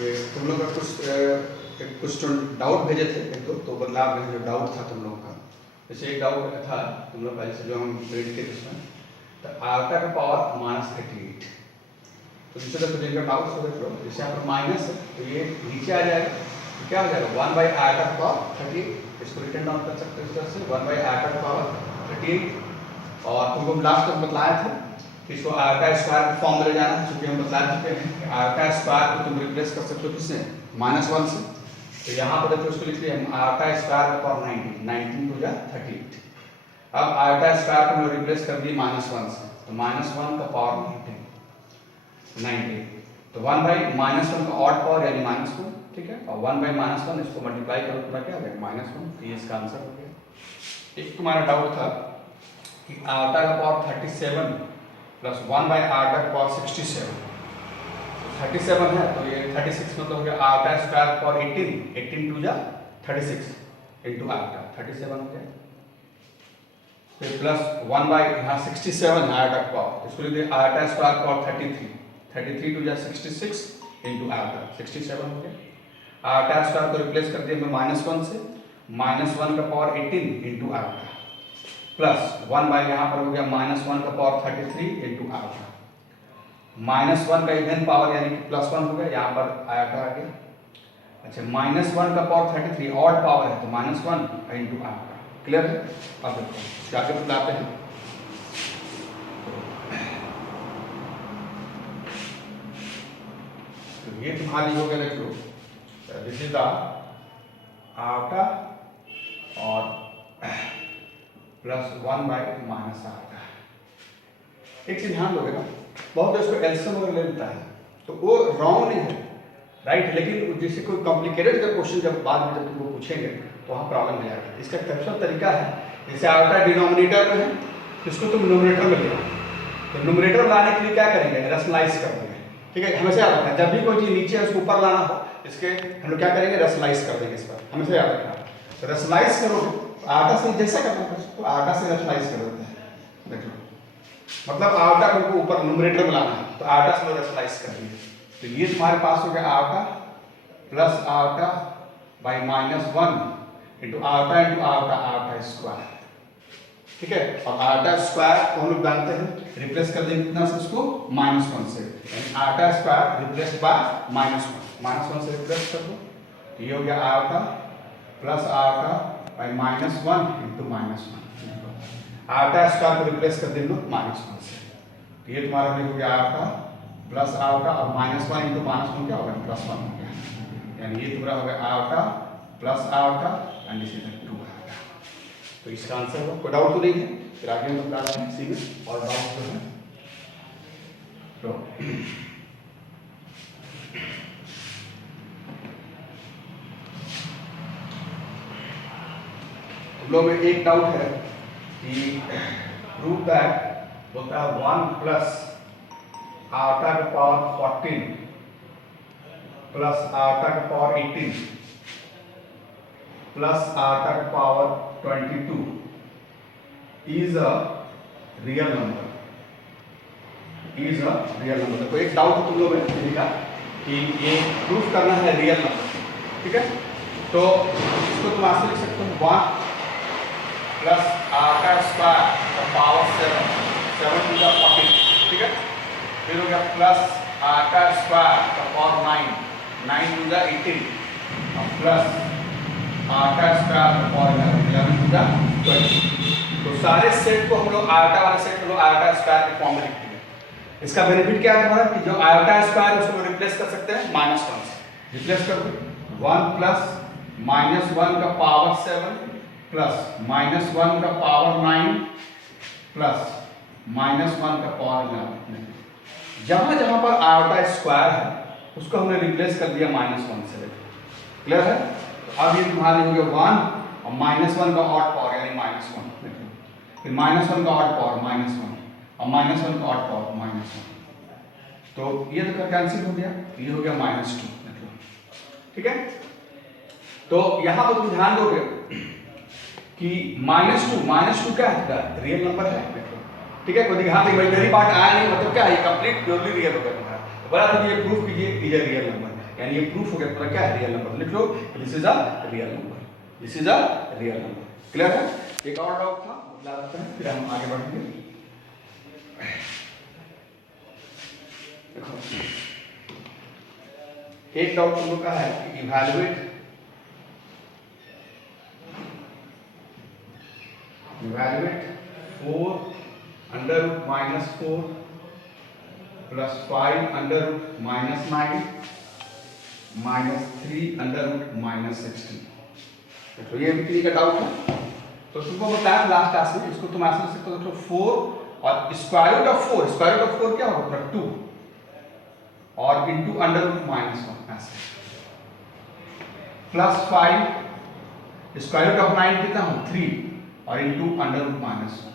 तुम लोग का कुछ डाउट भेजे थे एक दो, तो बदलाव में जो डाउट था तुम लोगों का, जैसे एक डाउट था तुम लोग का, जैसे जो हम रीड किए उसमें, तो आयोटा का पावर -38। तो दूसरे तो जिनका डाउट हो गया, जैसे यहाँ पर माइनस है तो ये नीचे आ जाएगा, तो क्या हो जाएगा 1 बाई आयोटा का पावर 38। इसको रिटर्न डाउन कर सकते हो इस तरह से 1 बाई आयोटा का पावर 38। और तुमको लास्ट तक बतलाया था कि इसको आयोटा स्क्वायर फॉर्म में ले जाना है, चूंकि हम बता चुके हैं कि आयोटा स्क्वायर को तुम रिप्लेस कर सकते हो किससे, -1 से। तो यहाँ पर देखो इसको लिख लिया हम आयोटा स्क्वायर का पावर 19 टू जा 38। अब आयोटा स्क्वायर को हम रिप्लेस कर दिए -1 से, तो -1 का पावर 90। तो 1 बाई -1 का ऑड पावर यानी -1, ठीक है, और 1 बाई -1 इसको मल्टीप्लाई करो तो क्या आ जाएगा -1। तो ये इसका आंसर हो गया। एक तुम्हारा डाउट था कि आयोटा का पावर 37 प्लस 1 बाई आयोटा का पावर 67। 37 है तो ये 36 मतलब हो गया आयोटा स्क्वायर पावर 18 टू जा 36 इंटू आयोटा 37 हो गया। फिर प्लस 1 बाई यहाँ 67 है आयोटा का पावर, इसको लिख दिया आयोटा स्क्वायर पावर 33 टू जा 66 इंटू आयोटा 67 हो गया। आयोटा स्क्वायर को रिप्लेस कर दिया मैं -1 से, -1 का power 18 into iota plus 1 by यहाँ पर हो गया -1 का पावर 33 इंटू आयोटा। -1 का इवन पावर यानी कि +1 हो गया, यहाँ पर आयोटा आ गया। अच्छा -1 का पावर 33 ऑड पावर है तो -1 इंटू आयोटा। क्लियर है? अब देखो क्या आगे बताते हैं। तो ये तुम्हारी हो गया, देखो दिस इज द आयोटा और प्लस 1 बाई -आयोटा। एक चीज ध्यान दोगे ना, बहुत इसको एल्सियम वगैरह ले लेता है तो वो रॉन्ग नहीं है, राइट, लेकिन जैसे कोई कॉम्प्लिकेटेड का क्वेश्चन जब बाद में जब तुमको पूछेंगे तो वहाँ प्रॉब्लम हो जाएगा। इसका कैप्शन तरीका है, जैसे आयोटा डिनोमिनेटर में है तो इसको तुम न्यूमरेटर में ले आओ, तो न्यूमरेटर लाने के लिए क्या करेंगे, रैशनलाइज कर देंगे, ठीक है। हमेशा याद रखना जब भी कोई चीज नीचे है उसको ऊपर लाना हो, इसके हम लोग क्या करेंगे, रैशनलाइज कर देंगे इस पर, हमेशा याद रखना। तो रैशनलाइज करोगे आयोटा से जैसा करना है तो आयोटा से रैशनलाइज कर देते हैं, देख लो, मतलब आयोटा को ऊपर न्यूमरेटर में लाना है तो आयोटा से रैशनलाइज कर दिए। तो ये तुम्हारे पास हो गया iota plus iota by -1 into iota iota square, ठीक है। और आयोटा स्क्वायर को हम लोग जानते हैं रिप्लेस कर देंगे कितना से, उसको -1 से, आयोटा स्क्वायर रिप्लेस बाय -1 से रिप्लेस कर दो। तो ये हो गया iota plus iota by -1 into -1, iota square को रिप्लेस कर देंगे -1 से। तो ये तुम्हारा हो गया आयोटा प्लस आयोटा और -1 इंटू -1 क्या होगा, +1 हो गया, यानी ये तुम्हारा हो गया iota plus iota and this is 2 iota. तो इसका आंसर हो, कोई डाउट तो नहीं है। फिर आगे हम बता रहे हैं इसी में और डाउट जो है तो तुम लोग में एक डाउट है कि प्रूव दैट बोलता है 1 प्लस आयोटा का पावर 14 प्लस आयोटा का पावर 18 प्लस आयोटा का power 22 is a real number, तो एक डाउट तुम लोग में का कि ये प्रूफ करना है रियल नंबर, ठीक है। तो इसको तुम आगे लिख सकते हो 1 प्लस आयोटा स्क्वायर का पावर 7 टू द 14, ठीक है। फिर हो गया प्लस आयोटा स्क्वायर का पावर 9 टू द 18 और प्लस आयोटा स्क्वायर का पावर 11 टू द 20। तो सारे सेट को हम लोग आयोटा वाले सेट को लोग आयोटा स्क्वायर के फॉर्म में लिखते हैं। इसका बेनिफिट क्या है हमारा कि जो आयोटा स्क्वायर है उसको रिप्लेस कर सकते हैं -1 से, रिप्लेस कर दो 1 प्लस -1 का पावर 7 प्लस -1 का पावर 9 प्लस -1 का पावर 11। जहां जहां पर आयोटा स्क्वायर है उसको हमने रिप्लेस कर दिया -1 से, क्लियर है। तो अब ये तुम्हारे हो गया 1 और -1 का ऑड पावर यानी -1, फिर -1 का ऑड पावर -1 और -1 का ऑड पावर -1, तो ये तो कैंसिल हो गया, ये हो गया -2, ठीक है। तो यहां पर तुम ध्यान दोगे कि -2 क्या है, रियल नंबर है, ठीक है। कोई यहाँ पे इमेजिनरी पार्ट आया नहीं, मतलब क्या है, ये कंप्लीट प्योरली रियल होगा तुम्हारा। तो बड़ा ये प्रूफ कीजिए ये रियल नंबर, यानी ये प्रूफ हो गया पूरा क्या है, रियल नंबर। लिख लो this is a real number, this is a real number. Clear है? एक और डाउट था बता देते हैं, फिर हम आगे बढ़ेंगे। देखो एक डाउट तुम लोग का है कि evaluate four under root minus 4 plus 5 under root minus 9 minus 3 under root minus 16। तो ये भी का डाउट है। तो तुमको बताया लास्ट क्लास में, इसको तुम ऐसे लिख सकते हो, देखो 4 और square root of 4, square root of 4 क्या होगा 2 और इनटू अंडर रूट माइनस 1 ऐसे, प्लस 5 स्क्वायर रूट ऑफ 9 कितना हो 3 और into under root minus 1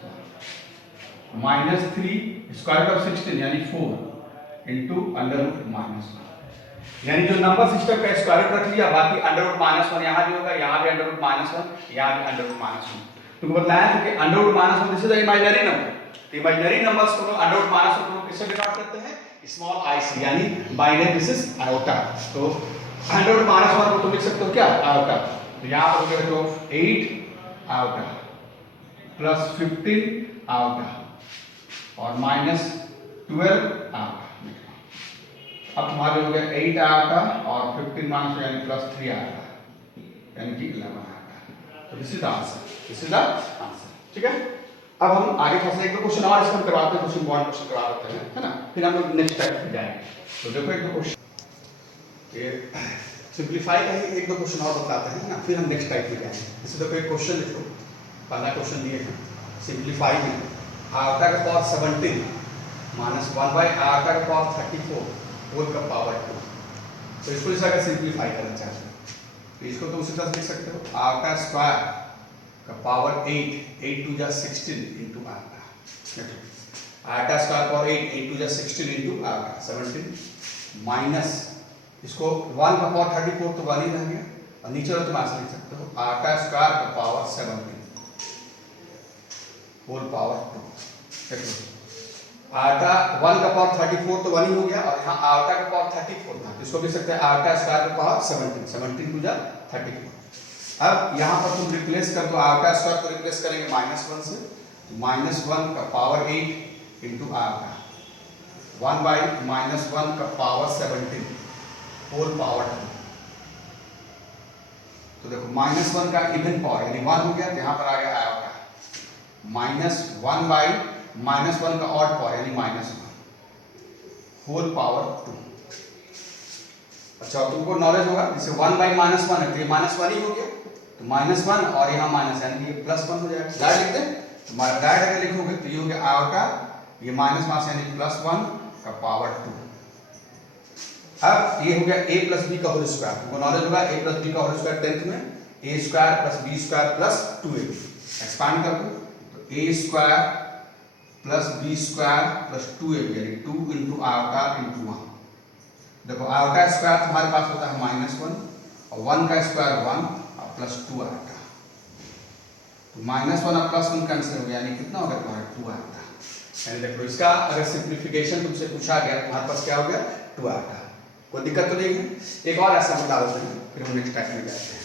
minus 3 square root of 16 यानी 4 इनटू अंडर रूट माइनस 1। यानी जो नंबर सिस्टम का स्क्वायर रूट रख लिया, बाकी अंडर रूट माइनस 1 यहाँ भी होगा, यहाँ भी अंडर रूट माइनस 1, यहाँ भी अंडर रूट माइनस 1। तुमको बताया था कि under root minus 1 this is imaginary number. तो इमेजिनरी नंबर्स को अंडर रूट माइनस 1 को किससे डिनोट करते हैं, स्मॉल आई से, यानी by name this is iota. तो अंडर रूट माइनस 1 को तुम लिख सकते हो क्या, आयोटा। तो यहाँ पर हो गया तो 8 आयोटा प्लस 15 आयोटा और माइनस 12 आयोटा। अब तुम्हारे हो गया 8 आयोटा और 15 माइनस यानी प्लस 3 आयोटा, यानी कि 11 आयोटा। तो this is the answer, this is the answer. ठीक है, अब हम आगे थोड़ा सा एक दो क्वेश्चन और इसमें करवाते हैं, कुछ इंपॉर्टेंट क्वेश्चन करवा देते हैं, है ना, फिर हम लोग नेक्स्ट टाइप पे जाएंगे। तो देखो एक दो क्वेश्चन ये सिंपलीफाई का ही एक दो क्वेश्चन और बताते हैं ना, फिर हम नेक्स्ट टाइप पे जाएंगे। जैसे देखो एक क्वेश्चन लिखो, पहला क्वेश्चन दिए हैं सिंपलीफाई में, आयोटा का पावर 17 माइनस 1 बाई आयोटा का पावर 34 होल का पावर 2। तो इसको इस तरह सिंपलीफाई करना चाहते हैं, तो इसको तुम सीधा लिख सकते हो आयोटा स्क्वायर का पावर 8 टू जा 16 into iota. Iota square power 8 टू जा 16 इंटू आयोटा 17 माइनस इसको 1 का पावर 34 तो 1 ही रह गया, और नीचे वाला तुम ऐसे लिख सकते हो आयोटा स्क्वायर का पावर 17 होल पावर 2। आयोटा 1 का पावर 34 तो 1 ही हो गया, और यहाँ आयोटा का पावर 34 था, इसको भी सकते हैं आयोटा स्क्वायर का पावर 17 टू जा 34। अब यहाँ पर तुम रिप्लेस कर दो, आयोटा स्क्वायर को रिप्लेस करेंगे -1 से, -1 का पावर 8 इंटू आयोटा 1 बाई -1 का पावर 17 होल पावर 2। तो देखो -1 का इवन पावर यानी 1 हो गया, तो यहाँ पर आ गया आयोटा -1 बाई -1 का ऑड पावर यानी -1 होल पावर 2। अच्छा तुमको नॉलेज होगा जैसे 1 बाई -1 है तो ये -1 ही हो गया, तो -1 और यहाँ माइनस यानी ये +1 हो जाएगा। डायरेक्ट लिख दे, तुम्हारा डायरेक्ट अगर लिखोगे तो ये हो गया आयोटा, ये -1 यानी +1 का पावर 2। अब ये हो गया a प्लस बी का होल स्क्वायर, तुमको नॉलेज होगा a प्लस बी का होल स्क्वायर 10th में a square plus b square plus 2ab। Expand कर दो तो a square plus b square plus 2ab यानी 2 इंटू आयोटा इंटू 1। देखो आयोटा स्क्वायर तुम्हारे पास होता है -1 और 1 का स्क्वायर 1 और प्लस 2 आयोटा, तो -1 और +1 कैंसिल हो गया यानी कितना हो गया तुम्हारा 2 आयोटा। यानी देखो इसका अगर सिंप्लीफिकेशन तुमसे पूछा गया तुम्हारे पास क्या हो गया 2 आयोटा। कोई दिक्कत तो नहीं है। एक और ऐसा बता देते हैं फिर हम नेक्स्ट टाइप में जाते हैं।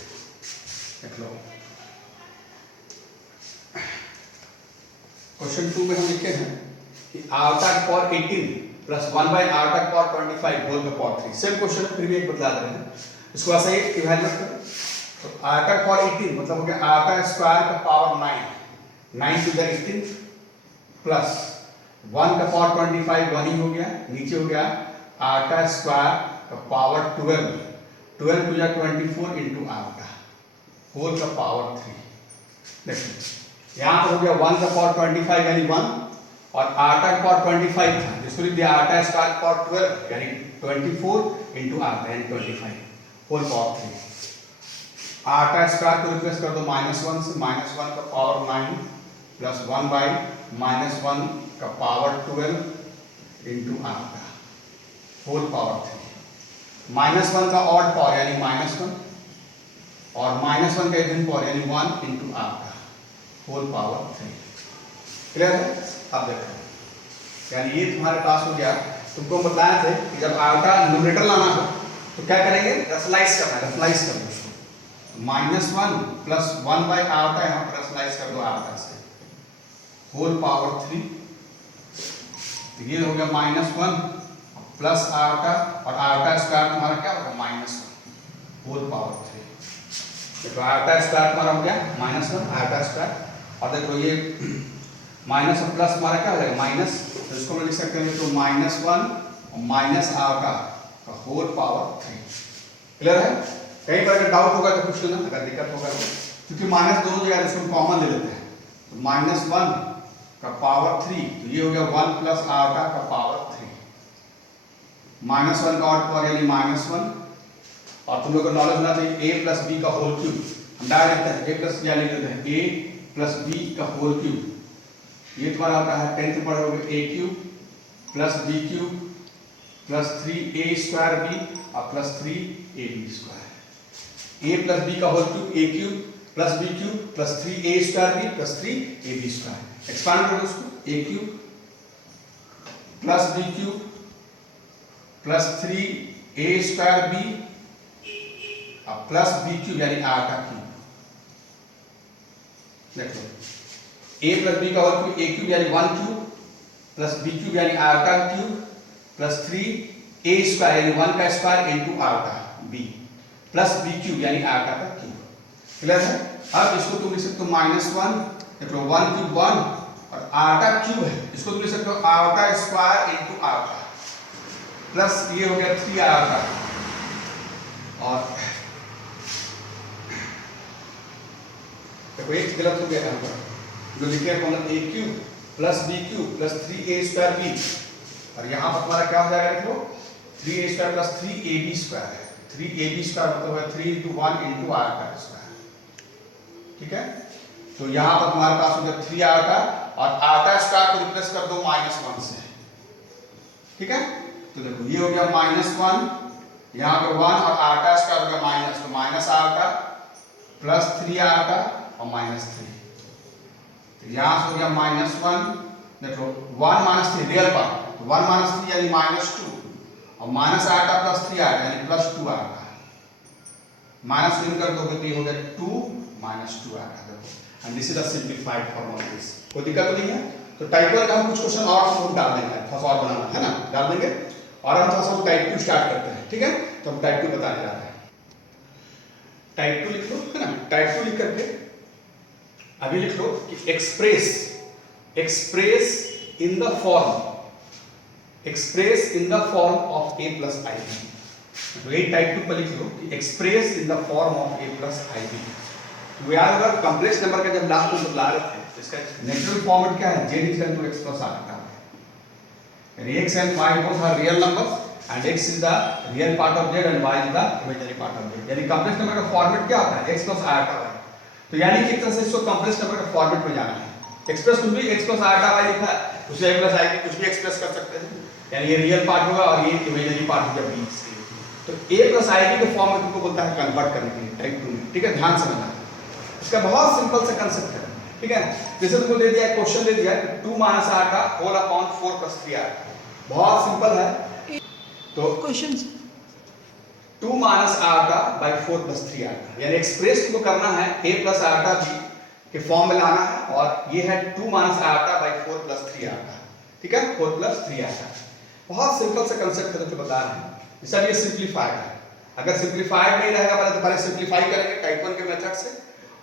देख लो क्वेश्चन 2 में हम लिखे हैं कि आयोटा का पावर 18 प्लस 1 बाई आयोटा का पावर 25 होल का पावर 3। सेम क्वेश्चन है, फिर भी एक बदला दे रहे हैं, इसको ऐसा ही इवैल्यूएट करो। तो आयोटा का पावर 18 मतलब हो गया आयोटा स्क्वायर का पावर 9 टू द 18 प्लस 1 का पावर 25 1 ही हो गया, नीचे हो गया आयोटा स्क्वायर का पावर 12 टू जा 24 इंटू आयोटा होल का पावर 3। देखो यहाँ पर हो गया 1 का पावर 25 यानी 1 और आयोटा का पावर 25 था जिसको लिख दिया आयोटा स्क्वायर का पावर 12 यानी 24 इंटू आयोटा यानी 25 होल पावर 3। आयोटा स्क्वायर को रिप्लेस कर दो -1 से, -1 का पावर 9 प्लस 1 बाई -1 का power 12 into iota whole power 3। -1 का ऑड पावर यानी -1 और -1 का इवन पावर यानी 1 into iota whole power 3। Clear है? अब देखो यानी ये तुम्हारे पास हो गया, तुमको बताया थे कि जब आयोटा न्यूमरेटर लाना हो तो क्या करेंगे, रसलाइज करना है, रसलाइज कर दो उसको, -1 प्लस 1 बाई आयोटा, यहाँ पर रसलाइज कर दो आयोटा से, होल पावर 3, तो ये हो गया -1 प्लस आयोटा, और आयोटा स्क्वायर तुम्हारा क्या होगा, -1 होल पावर 3। देखो आयोटा स्क्वायर तुम्हारा हो गया -1 आयोटा स्क्वायर, और देखो ये माइनस और प्लस हमारा क्या हो जाएगा, माइनस, तो इसको हम लिख सकते हैं तो -1 और माइनस आयोटा का होल पावर 3। क्लियर है? कहीं पर अगर डाउट होगा तो पूछ लेना, अगर दिक्कत होगा तो, क्योंकि माइनस दोनों जगह इसको कॉमन ले लेते हैं, तो -1 का पावर 3, तो ये हो गया 1 प्लस आयोटा का पावर 3, -1 का आउट पावर यानी -1, और तुम लोग को नॉलेज होना चाहिए a प्लस बी का होल क्यूब, हम डायरेक्ट लिखते हैं a प्लस या लिख देते हैं a प्लस बी का होल क्यूब, ये तुम्हारा होता है 10th पढ़े होगे a cube plus b cube plus 3a square b और plus 3ab square, a plus b का whole cube a cube plus b cube plus 3a square b plus 3ab square, expand कर दो उसको, a cube plus b cube plus 3a square b plus B cube यानी iota cube, देखो a plus B का whole cube a cube यानी 1 cube plus b cube यानी iota cube plus 3a square यानी 1 का square into iota b plus b cube यानी iota का cube. Clear है? अब इसको तुम लिख सकते हो -1, देखो 1 क्यूब 1 और आयोटा क्यूब है, इसको तुम लिख सकते हो iota square into iota plus ये हो गया 3 आयोटा, और देखो एक गलत हो गया यहाँ पर, जो लिखे हैं a cube plus b cube plus 3a square b, और यहाँ पर तुम्हारा क्या हो जाएगा, देखो 3a square plus 3ab square है, 3ab स्क्वायर मतलब है 3 × 1 × आयोटा स्क्वायर। ठीक है, तो यहाँ पर तुम्हारे पास हो गया 3 आयोटा, और आयोटा स्क्वायर को रिप्लेस कर दो -1 से। ठीक है, तो देखो ये हो गया -1, यहाँ पे 1 और आयोटा स्क्वायर हो गया माइनस, तो माइनस आयोटा प्लस 3 आयोटा और -3, तो यहाँ से हो गया -1, देखो 1 - 3 रियल पार्ट, तो 1 - 3 यानी -2, और माइनस आयोटा प्लस 3 आयोटा यानी +2 आयोटा, माइनस इन कर दोगे तो ये हो गया 2 - 2 आयोटा, देखो, and this is the simplified form of this. कोई दिक्कत तो नहीं है? तो टाइप 1 का हम कुछ क्वेश्चन और हम डाल देंगे, थोड़ा सा और बनाना है ना, डाल देंगे, और हम थोड़ा सा टाइप 2 स्टार्ट करते हैं। ठीक है, तो हम टाइप 2 बताने जा रहे हैं। टाइप 2 लिख लो, है ना, टाइप 2 लिख करके अभी लिख लो कि express in the form of a plus ib। तो ये टाइप 2 पर लिख लो कि express in the form of a plus ib। तो यार अगर कॉम्प्लेक्स नंबर का जब लास्ट में बदला रहे थे तो इसका नेचुरल फॉर्मेट क्या है, z = x + आयोटा, यानी x and y both are real numbers and x is the real part of z and y is the imaginary part of z, यानी कॉम्प्लेक्स नंबर का फॉर्मेट क्या होता है, x + iota y। तो यानी कि एक तरह से इसको कॉम्प्लेक्स नंबर का फॉर्मेट में जाना है, एक्सप्रेस कुछ भी x + आयोटा y लिखा है, उसे a + i कुछ भी एक्सप्रेस कर सकते हैं, यानी ये रियल पार्ट होगा और ये इमेजिनरी पार्ट होगा b से। तो a + ib के फॉर्म में तुमको बोलता है कन्वर्ट करने के लिए टाइप 2 में। ठीक है, ध्यान से समझना, इसका बहुत सिंपल सा कांसेप्ट है। ठीक है, जैसे तुमको दे दिया क्वेश्चन दे दिया 2 - आयोटा होल अपॉन 4 + 3 आयोटा, बहुत सिंपल है। तो क्वेश्चन 2 - आयोटा बाय 4 + 3 आयोटा, यानी एक्सप्रेस को करना है a + आयोटा b के फॉर्म में लाना है, और ये है 2 - आयोटा बाय 4 + 3 आयोटा। ठीक है, 4 + 3 आयोटा, बहुत सिंपल सा कांसेप्ट है, तो बता रहे हैं। सर ये सिंपलीफाइड है, अगर सिंपलीफाइड नहीं रहेगा तो पहले सिंपलीफाई करेंगे टाइप 1 के मेथड से,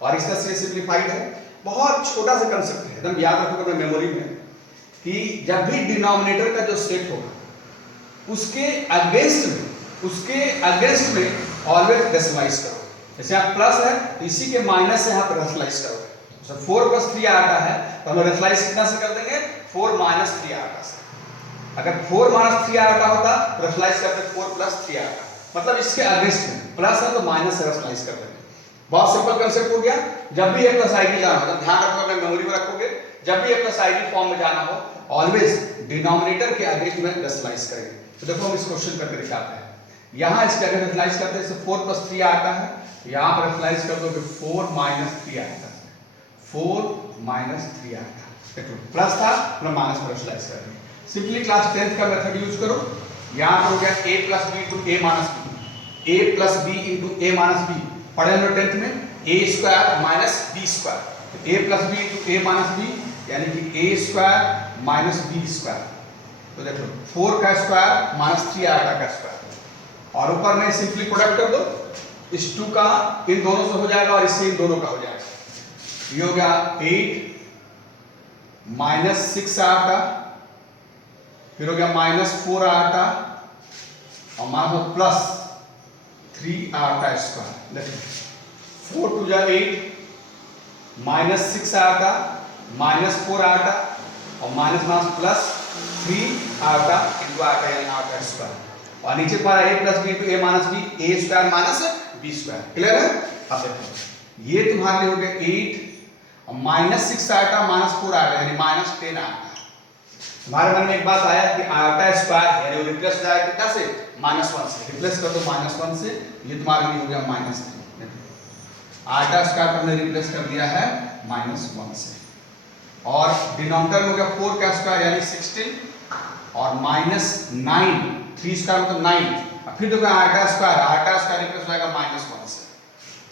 और इस तरह से सिंपलीफाइड है। बहुत छोटा सा कांसेप्ट है, एकदम याद रखोगे अपने मेमोरी में, कि जब भी डिनोमिनेटर का जो सेट होगा उसके अगेंस्ट में ऑलवेज रेशनलाइज करो। जैसे आप प्लस है तो इसी के माइनस से आप रेशनलाइज करोगे, तो 4 + 3 आयोटा है तो हम रेशनलाइज कितना से कर देंगे, 4 - 3 आयोटा से। अगर 4 - 3 आयोटा होता तो रेशनलाइज करते 4 + 3 आयोटा, मतलब इसके अगेंस्ट में प्लस है तो माइनस से रेशनलाइज कर देंगे। बहुत सिंपल कांसेप्ट हो गया। जब भी a + ib जाना हो, ध्यान रखोगे, अपने मेमोरी में रखोगे, जब भी a + ib फॉर्म में जाना हो ऑलवेज डिनोमिनेटर के अगेंस्ट में रेशनलाइज करेंगे। तो देखो हम इस क्वेश्चन करके दिखाते हैं, यहाँ इसके अगर रेशनलाइज करते हैं 4 + 3 आयोटा है, तो यहाँ पर रेशनलाइज कर दोगे 4 - 3 आयोटा, 4 - 3 आयोटा, देखो प्लस था मतलब माइनस में रेशनलाइज करेंगे। सिंपली क्लास 10th का मेथड यूज करो, यहाँ पर हो गया a + b × a - b, a plus B into A minus B, पढ़े हम लोग 10th में a square minus B square, तो a plus B into A minus B यानी कि a square minus B square, तो देखो 4 का स्क्वायर माइनस 3 आटा का स्क्वायर, और ऊपर में सिंपली प्रोडक्ट कर दो, इस 2 का इन दोनों से हो जाएगा और इससे इन दोनों का हो जाएगा, ये हो गया 8 माइनस 6 आटा, फिर हो गया माइनस 4 आटा और माइनस प्लस 3 आटा स्क्वायर, देखो 4 टू जा 8 माइनस 6 आटा माइनस 4 आटा और माइनस माइनस प्लस 3 आटा इंटू आटा यानी आटा स्क्वायर, और नीचे हमारा a plus B into A minus B, A square minus B square, clear है। अब देखो ये तुम्हारे लिए हो गया 8 और माइनस 6 आटा माइनस 4 आटा यानी माइनस 10 आटा। हमारे मन में एक बात आया कि आटा स्क्वायर यानी वो रिप्लेस हो जाएगा कितना से, -1 से, रिप्लेस कर दो -1 से, ये तुम्हारे लिए हो गया -3, आटा स्क्वायर हमने रिप्लेस कर दिया है -1 से, और डिनोमिनेटर में हो गया 4 का स्क्वायर यानी 16 और -9, 3 स्क्वायर मतलब 9, फिर देखो आटा स्क्वायर रिप्लेस हो जाएगा -1 से,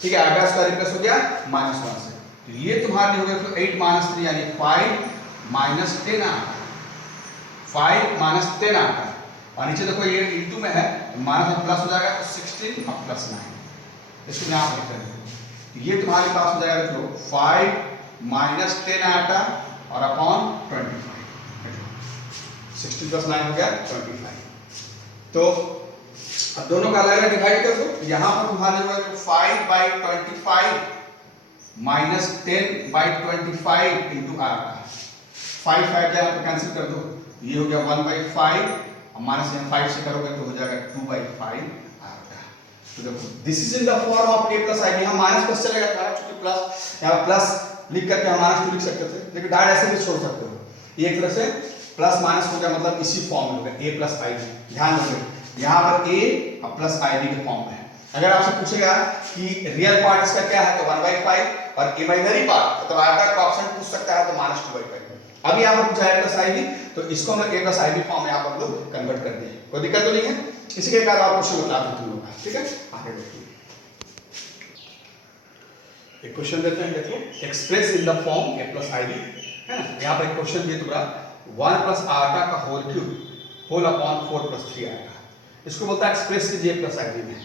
ठीक है, आटा स्क्वायर रिप्लेस हो गया -1 से, तो ये तुम्हारे लिए हो गया तो 8 माइनस 3 यानी 5 -10 आटा, 5 - 10 आता है, और नीचे देखो ये इंटू में है तो माइनस में प्लस हो जाएगा तो 16 और प्लस 9, इसको यहाँ लिख देंगे, ये तुम्हारे पास हो जाएगा, देखो 5 - 10 आटा और अपॉन 25, 16 प्लस 9 हो गया 25, तो अब दोनों का अलग अलग डिवाइड कर दो, यहाँ पर तुम्हारे होगा 5/25 माइनस 10/25 इंटू आटा, 5 यहाँ पर कैंसिल कर दो, ये हो गया 1/5 और माइनस यहाँ 5 से करोगे तो हो जाएगा 2/5 आएगा। तो देखो this is in the form of a plus i, यहाँ माइनस प्लस चलेगा तुम्हारा, क्योंकि प्लस यहाँ प्लस लिख करके हम माइनस 2 लिख सकते थे, लेकिन डायरेक्ट ऐसे भी छोड़ सकते हो, ये एक तरह से प्लस माइनस हो गया, मतलब इसी फॉर्म में हो गया a प्लस i, ध्यान रखो यहाँ पर a और प्लस ib के फॉर्म में है। अगर आपसे पूछेगा कि रियल पार्ट इसका क्या है तो 1/5 और इमेजिनरी पार्ट मतलब आटा का ऑप्शन पूछ सकता है तो -2/5, अभी यहाँ पर पूछा है प्लस आई बी, तो इसको हम a plus I B form में यहाँ पर लोग कन्वर्ट कर दिए, कोई दिक्कत तो नहीं है, इसी के कारण आप क्वेश्चन बता दो तुम लोग का, ठीक है। आगे देखिए एक क्वेश्चन देते हैं, देखो express in the form a plus I B, है ना, यहाँ पर एक क्वेश्चन दिया तुम्हारा 1 प्लस आटा का whole cube whole upon 4 plus 3 iota, इसको बोलता है एक्सप्रेस कीजिए a प्लस आई बी में,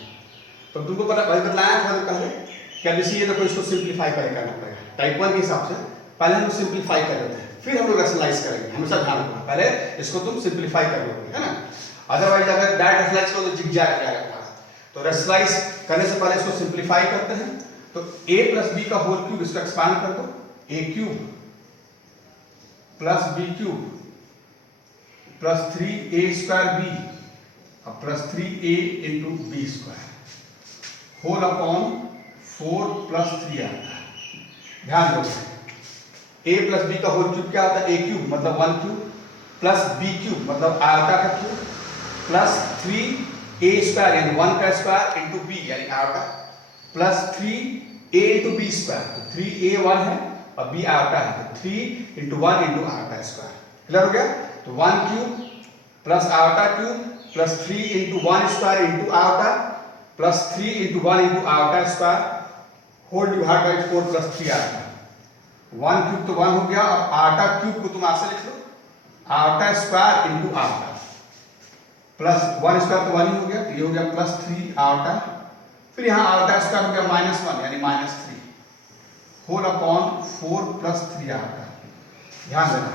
तो तुमको पता बतलाया था पहले कि अब इसी ये देखो इसको सिंप्लीफाई करना पड़ेगा, टाइप 1 के हिसाब से पहले हम सिंप्लीफाई कर लेते हैं, फिर हम लोग रैशनलाइज करेंगे, हमेशा ध्यान रखना, पहले इसको तुम सिंप्लीफाई कर लोगे, है ना, अदरवाइज अगर डायरेक्ट रैशनलाइज करो तो जिग जाएगा तुम्हारा, तो रैशनलाइज करने से पहले इसको सिंप्लीफाई करते हैं, तो a प्लस b का होल क्यूब इसको एक्सपांड कर दो, a cube plus b cube plus 3a square b और plus 3a into b square whole upon 4 plus 3 आता है, ध्यान दो a प्लस b का होल क्यूब क्या आता है, a क्यूब मतलब 1 क्यूब प्लस b क्यूब मतलब आटा का क्यूब प्लस 3a स्क्वायर यानी 1 का स्क्वायर इंटू b यानी आटा plus 3a into b square, तो 3a 1 है और b आटा है, तो 3 into 1 into iota square, clear हो गया, तो 1 cube plus iota cube plus 3 into 1 square into iota plus 3 into 1 into iota square whole divide by 4 plus 3 iota, 1 cube तो 1 हो गया और आटा क्यूब को तुम ऐसे लिख लो आटा square into iota plus 1 square तो 1 ही हो गया, तो ये हो गया प्लस 3 आटा, फिर यहाँ आटा स्क्वायर हो गया -1 यानी -3 होल अपॉन 4 प्लस 3 आटा, ध्यान देना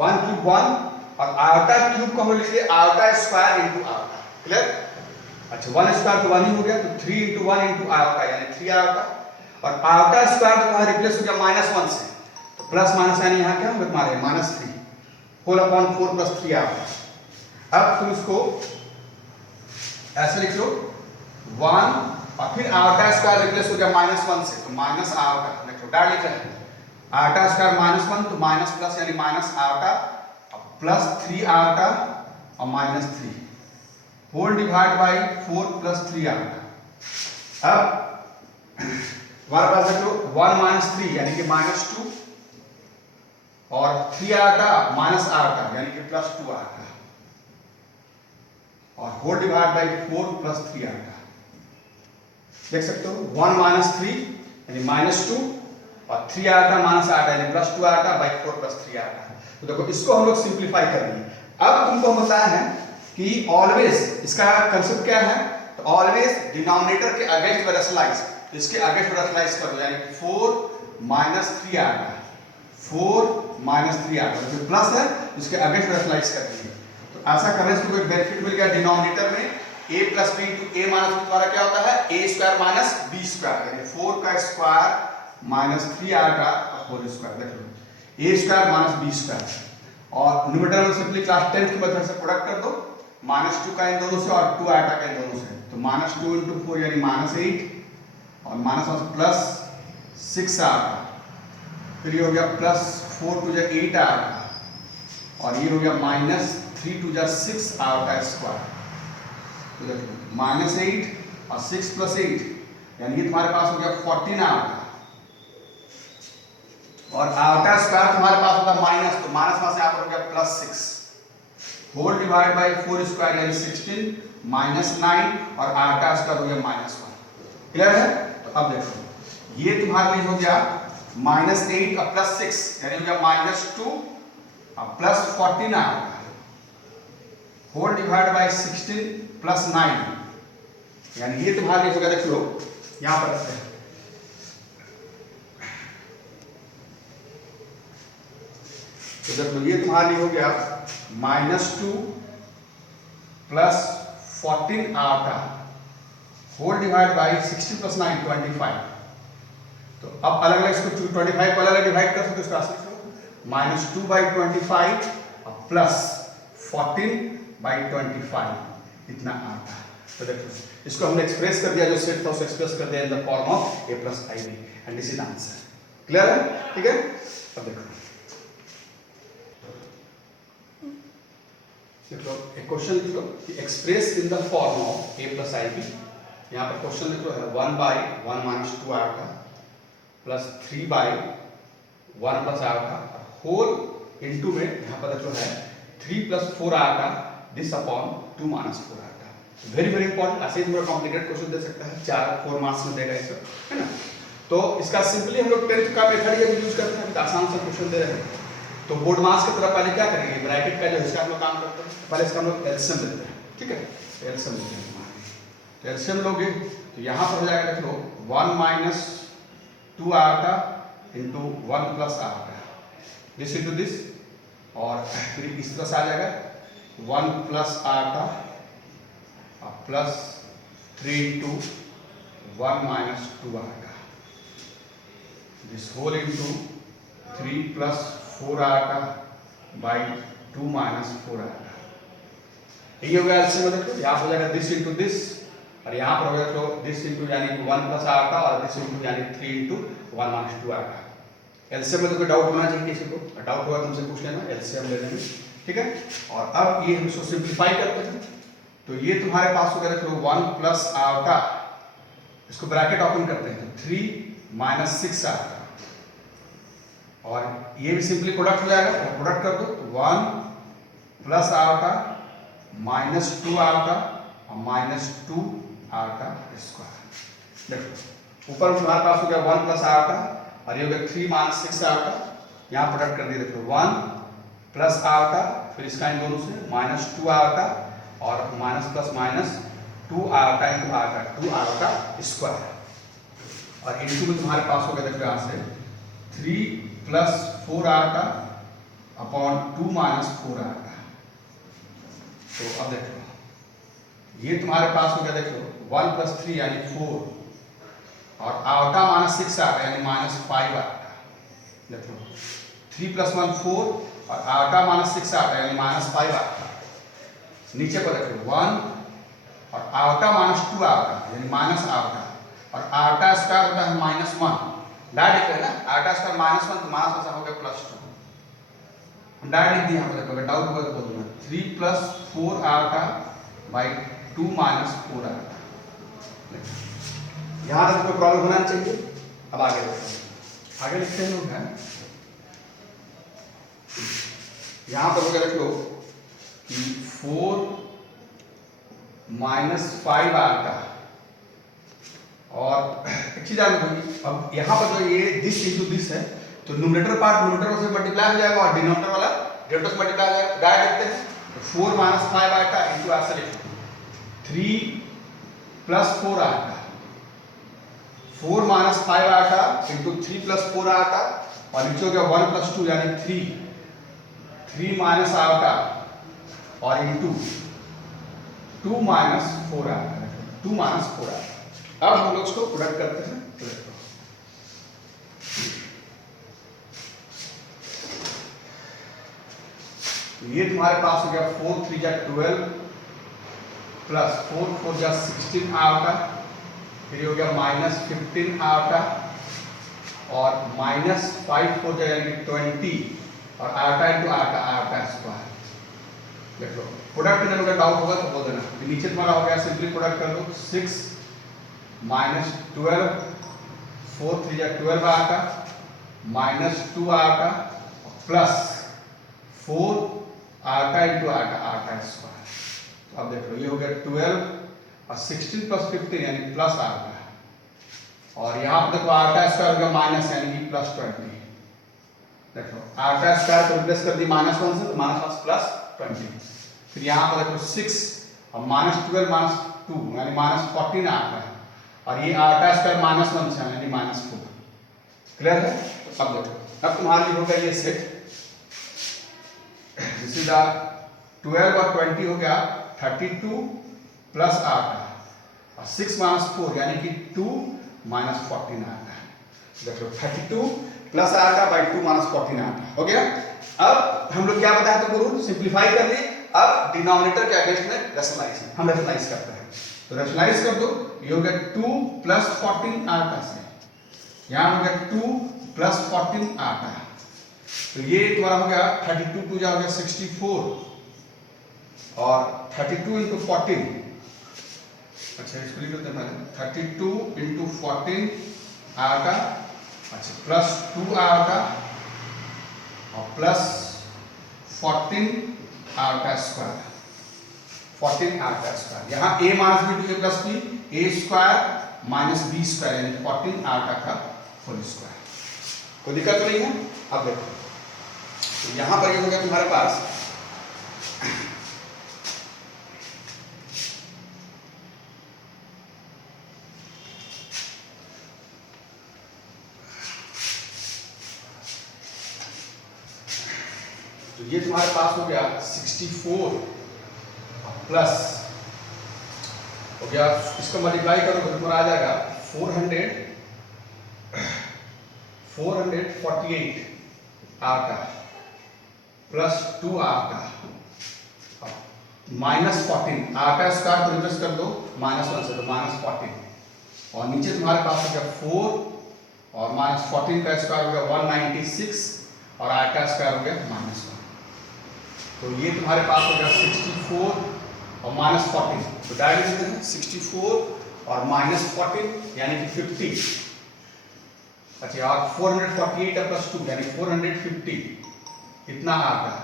1 क्यूब 1 और आटा क्यूब का होल लिखिए आटा स्क्वायर इंटू आटा, क्लियर, अच्छा 1 स्क्वायर तो 1 ही हो गया, तो 3 इंटू 1 इंटू आटा यानी 3 आटा, और आटा स्क्वायर तो वहां रिप्लेस हो गया -1 से, तो प्लस माइनस यानी यहाँ क्या होगा तुम्हारे -3 होल अपॉन 4 प्लस 3 आटा, अब तुम इसको ऐसे लिख लो 1 और फिर आटा स्क्वायर रिप्लेस हो गया -1 से, तो माइनस आटा लिख लो, डायरेक्ट लिख रहे हैं आटा स्क्वायर -1 तो माइनस प्लस यानी माइनस आटा प्लस 3 आटा और -3 होल डिवाइड बाई 4 प्लस 3 आटा, अब हमारे पास देखो 1 - 3 यानी कि -2 और 3 आटा माइनस आटा यानी कि +2 आटा और होल डिवाइड बाई 4 प्लस 3 आटा, देख सकते हो 1 माइनस 3 यानी -2 और 3 आया था माइनस आया था यानी +2 आया था, बाई 4 + 3 आया था। तो देखो इसको हम लोग सिंप्लीफाई कर दिए। अब तुमको हम बताया है कि ऑलवेज, इसका कंसेप्ट क्या है, तो ऑलवेज डिनोमिनेटर के अगेंस्ट में रैशनलाइज, तो इसके अगेंस्ट रैशनलाइज कर दो, यानी 4 माइनस 3 आ गया, 4 माइनस 3 आ गया, जो प्लस है इसके अगेंस्ट रैशनलाइज कर दिए। तो ऐसा करने से तुमको एक बेनिफिट मिल गया, डिनोमिनेटर में a plus B into A minus B द्वारा क्या होता है a square minus B square, यानी 4 का स्क्वायर माइनस 3r का होल स्क्वायर। देख लो a square minus B square, और न्यूमरेटर में सिंपली क्लास 10 की मेथड से प्रोडक्ट कर दो, -2 का इन दोनों से और 2 आटा का इन दोनों से, तो -2 इंटू 4 यानी -8 और माइनस प्लस 6 आटा, फिर ये हो गया +4 टू जा 8 आटा, और ये हो गया -3 टू जा 6 आटा स्क्वायर। तो देखो -8 और 6 + 8 यानी ये तुम्हारे पास हो गया 14 आटा, और आटा स्क्वायर तुम्हारे पास होता माइनस, तो माइनस में से यहाँ पर हो गया +6 होल डिवाइड बाई 4 स्क्वायर यानी 16 -9 और आटा स्क्वायर हो गया -1। क्लियर है? तो अब देखो ये तुम्हारे लिए हो गया -8 और +6 यानी हो गया -2 और +14 आएगा होल डिवाइड बाई 16 + 9 यानी ये तुम्हारे लिए हो गया, देख लो यहां पर रखते हैं, तो देखो ये तुम्हारे लिए हो गया -2 + 14 आटा होल डिवाइड बाई 16 + 9 25। तो अब अलग अलग इसको 25 को अलग अलग डिवाइड कर सकते हो, इसका -2 बाई 25 और +14/25 इतना आता है। तो देखो इसको हमने एक्सप्रेस कर दिया, जो सेट था उसे एक्सप्रेस कर दिया इन the form of a + ib and this is answer. Clear है? ठीक है, अब देखो एक क्वेश्चन लिख लो कि express in the form of a + ib। यहाँ पर क्वेश्चन लिख लो है 1/1 - 2 आएगा प्लस 3/1 + आएगा होल इनटू में यहाँ पर देखो है 3 + 4 आएगा दिस अपॉन 2 - 4 आएगा। वेरी वेरी इंपॉर्टेंट, ऐसे ही थोड़ा कॉम्प्लिकेटेड क्वेश्चन दे सकता है, 4 मार्क्स में देगा इसे, है ना। तो इसका सिंपली हम लोग 10th का मेथड ये यूज करते हैं, आसान सा क्वेश्चन दे रहे हैं तो बोर्ड मार्क्स की तरफ पहले क्या करेंगे, ब्रैकेट का जो हिस्सा हम लोग काम करते हैं पहले इसका हम लोग एलसीएम लेते हैं, ठीक है। एलसीएम लेते हैं हमारे, तो एलसीएम लोगे तो यहाँ पर हो जाएगा, देख लो 1 - 2 आटा इंटू 1 + आटा दिस इंटू दिस, और फिर इस तरह से आ जाएगा 1 + आटा प्लस 3 इंटू 1 - 2 आटा दिस होल इंटू 3 + 4 आटा बाई 2 - 4 आटा। ये हो गया एलसीएम, देखो यहाँ हो जाएगा दिस इंटू दिस, और यहाँ पर हो गया देखो दिस इंटू यानी 1 + आटा और दिस इंटू यानी 3 इंटू 1 - 2 आटा। एलसीएम में तो कोई डाउट होना चाहिए किसी को, डाउट हुआ तुमसे पूछ लेना एलसीएम लेने में, ठीक है। और अब ये हम इसको सिंप्लीफाई करते हैं, तो ये तुम्हारे पास हो गया देख लो 1 + आटा, इसको ब्रैकेट ओपन करते हैं तो 3 - 6 आटा, और ये भी सिंपली प्रोडक्ट हो जाएगा, प्रोडक्ट कर दो तो 1 + आटा -2 आटा और -2 आटा स्क्वायर। देखो ऊपर तुम्हारे पास हो गया 1 + आटा और ये हो गया 3 - 6 आटा, यहाँ प्रोडक्ट कर दिए, देखो 1 + आटा फिर इसका इन दोनों से -2 आटा और -2 आटा इंटू आटा 2 आटा स्क्वायर, और इनटू में तुम्हारे पास हो गया देखो यहाँ से 3 + 4 आटा अपॉन 2 - 4 आटा। तो अब देखो ये तुम्हारे पास हो गया, देखो 1 + 3 यानी 4 और आटा -6 आटा यानी -5 आटा। देखो 3 + 1 4 और आटा -6 आटा यानी -5 आटा। नीचे पर देखो 1 और आटा -2 आटा यानी माइनस आटा, और आटा स्क्वायर होता है -1, डायरेक्ट है ना, आटा स्क्वायर -1 तो माइनस में हो गया +2, डायरेक्ट लिख दिया यहाँ पर, देखो डाउट हुआ तो बोल दूंगा 3 + 4 आटा बाई 2 - 4 आटा। यहाँ तक कोई प्रॉब्लम होना चाहिए। अब आगे देखते हैं, आगे लिखते हैं लोग हैं, यहाँ पर वगैरह लो कि 4 - 5 आटा और एक चीज याद रखोगी, अब यहाँ पर जो ये दिस इंटू दिस है तो न्यूमरेटर पार्ट न्यूमरेटर से मल्टीप्लाई हो जाएगा और डिनोमिनेटर वाला डिनोमिनेटर से मल्टीप्लाई हो जाएगा। डायरेक्ट देखते हैं तो 4 माइनस 5 आएगा इंटू ऐसे लिखो 3 प्लस 4 आएगा, 4 माइनस 5 आएगा इंटू 3 प्लस 4 आएगा और नीचे हो गया 1 प्लस 2 यानी 3 माइनस आएगा और इंटू 2 माइनस 4 आएगा, 2 माइनस 4 आएगा। अब हम लोग इसको प्रोडक्ट करते हैं, ये तुम्हारे पास हो गया 4 3 जा 12 प्लस 4 4 जा 16 आएगा, फिर हो गया माइनस 15 आएगा और माइनस 5 4 जा यानी 20 और आएगा इंटू आएगा स्क्वायर। देख लो प्रोडक्ट करने का डाउट होगा तो बोल देना। नीचे तुम्हारा हो गया सिंपली प्रोडक्ट कर दो 6 माइनस 12 4 3 जा 12 आएगा माइनस 2 आएगा प्लस 4 आएगा इंटू आएगा स्क्वायर। अब देख लो ये हो गया 12 और 16 प्लस 15 यानी प्लस आएगा और यहाँ पर देखो आएगा स्क्वायर हो गया माइनस यानी कि प्लस 20। देखो आएगा स्क्वायर को रिप्लेस कर दी -1 से तो -1 प्लस 20। फिर यहाँ पर देखो 6 और -12 माइनस 2 यानी -14 आएगा और ये आएगा स्क्वायर -1 से यानी -4। क्लियर है? तो अब देखो अब तुम्हारा जो होगा ये सेट दिस इज 12 और 20 हो गया 32 प्लस आएगा और 6 माइनस 4 यानी कि 2 माइनस 14 आएगा। देखो 32 प्लस आएगा बाई 2 माइनस 14 आएगा हो गया। अब हम लोग क्या बताया तो गुरु सिंप्लीफाई कर दी। अब डिनोमिनेटर के अगेंस्ट में रैशनलाइज हम रैशनलाइज करते हैं तो रैशनलाइज कर दो। ये हो गया 2 प्लस 14 आएगा से यहाँ हो गया 2 प्लस 14 आएगा तो ये तुम्हारा हो गया 32 2 जा हो गया 64 और 32 इंटू 14 अच्छा इसको लिख लेते हैं पहले 32 इंटू 14 आएगा अच्छा प्लस 2 आएगा और प्लस 14 आएगा स्क्वायर 14 आएगा स्क्वायर। यहाँ a minus b to a plus b a square minus b square यानी 14 आएगा का होल स्क्वायर। कोई दिक्कत तो नहीं है? अब देखो तो यहाँ पर ये हो गया तुम्हारे पास तो ये तुम्हारे पास हो गया 64 प्लस हो गया इसको मल्टीप्लाई करोगे तो तुम्हारा आ जाएगा 448 आएगा प्लस 2 आएगा -14 आएगा स्क्वायर को रिप्लेस कर दो -1 से तो -14 और नीचे तुम्हारे पास हो गया 4 और -14 का स्क्वायर हो गया 196 और आएगा स्क्वायर हो गया -1 तो ये तुम्हारे पास हो गया 64 और -14 तो डायरेक्ट लिखते हैं 64 और -14 यानी कि 50 अच्छा और 448 प्लस 2 यानी 450 इतना आएगा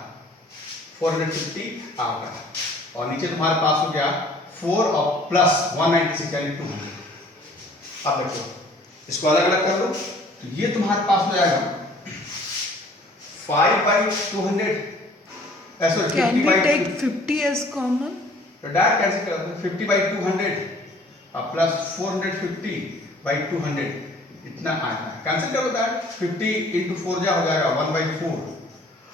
450 आएगा और नीचे तुम्हारे पास हो गया 4 और प्लस 196 यानी 200। अब देखो इसको अलग अलग कर लो तो ये तुम्हारे पास हो जाएगा 5/200 ऐसा 50 by 50 as common तो डायरेक्ट कैंसिल कर दो 50/200 और प्लस 450/200 इतना आएगा कैंसिल कर दो। 50 इंटू 4 जा हो जाएगा 1/4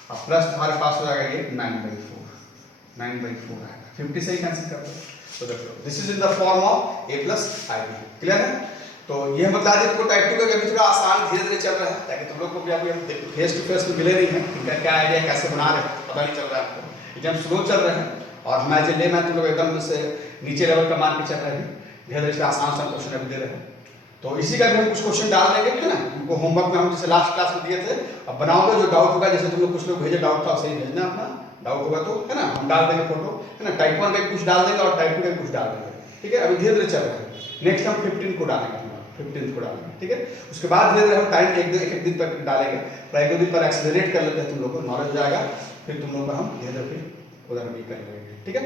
और प्लस तुम्हारे पास हो जाएगा ये 9/4 आएगा 50 से ही कैंसिल कर दो। तो देखो this is in the form of a plus ib। Clear है? तो ये हम बता दें तुमको टाइप 2 का भी थोड़ा आसान धीरे धीरे चल रहा है ताकि तुम लोग को भी अभी फेस टू फेस तो मिले नहीं है इनका क्या आइडिया कैसे बना रहे हैं पता नहीं चल रहा है आपको। एकदम स्लो चल रहे हैं और हमारे ले मैं तुम लोग एकदम से नीचे लेवल का मान के चल रहे हैं धीरे धीरे आसान क्वेश्चन अभी दे रहे हैं। तो इसी का भी हम कुछ क्वेश्चन डाल देंगे है ना तुमको होमवर्क में हम जैसे लास्ट क्लास में दिए थे। अब बनाओगे जो डाउट होगा जैसे तुम लोग कुछ लोग भेजे डाउट था सही भेजना अपना डाउट होगा तो है ना हम डाल देंगे फोटो है ना टाइप 1 का कुछ डाल देंगे और टाइप 2 का कुछ डाल देंगे। ठीक है अभी धीरे धीरे चल रहा है नेक्स्ट हम 15 को डालेंगे 15 को डालेंगे। ठीक है उसके बाद धीरे धीरे हम टाइम एक दिन पर डालेंगे पर एक दो दिन पर एक्सेलरेट कर लेते हैं तुम लोग को नॉलेज हो जाएगा फिर तुम लोग को हम धीरे धीरे उधर भी कर लेंगे। ठीक है।